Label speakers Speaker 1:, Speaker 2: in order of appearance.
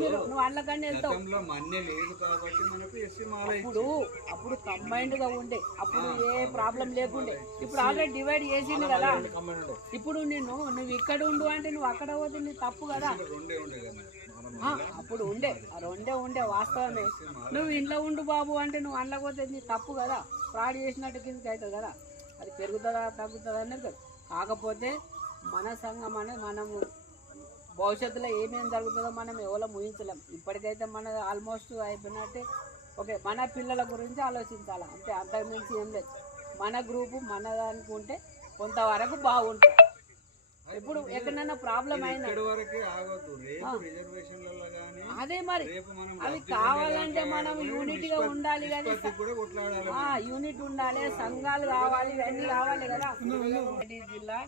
Speaker 1: మీరు నువ్వు వెళ్తావు.
Speaker 2: గతంలో మన్నే లేదు కాబట్టి మనకు ఎస్సీ మాల
Speaker 1: ఇప్పుడు అప్పుడు కంబైన్డ్గా ఉండే. అప్పుడు ఏ ప్రాబ్లం లేకుండే. ఇప్పుడు ఆల్రెడీ డివైడ్ చేసిండు కదా. ఇప్పుడు నిన్ను నువ్వు ఇక్కడ ఉండు అంటే నువ్వు అక్కడ పోతే నీ తప్పు కదా.
Speaker 2: రెండే ఉండే కదా
Speaker 1: ఆ, అప్పుడు ఉండే ఆ రెండే ఉండే వాస్తవమే. నువ్వు ఇంట్లో ఉండు బాబు అంటే నువ్వు అందులోకి పోతే నీ తప్పు కదా. ఫ్రాడ్ చేసినట్టు కిందకి అవుతుంది కదా. అది పెరుగుతుందా తగ్గుతుందా అనేది కదా. కాకపోతే మన సంఘం అనేది మనము భవిష్యత్తులో ఏమేం జరుగుతుందో మనం ఎవరో ముహించలేం ఇప్పటికైతే మన ఆల్మోస్ట్ అయిపోయినట్టే. ఓకే మన పిల్లల గురించి ఆలోచించాలి? అంతే అంతకుమించి ఏం లేదు. మన గ్రూపు మన దానికి ఉంటే కొంతవరకు బాగుంటుంది. ఇప్పుడు ఎక్కడైనా ప్రాబ్లం అయినా. అదే మరి. అవి కావాలంటే మనం
Speaker 2: యూనిట్గా
Speaker 1: ఉండాలి కానీ యూనిట్ ఉండాలి సంఘాలు కావాలి ఇవన్నీ కావాలి కదా. జిల్లా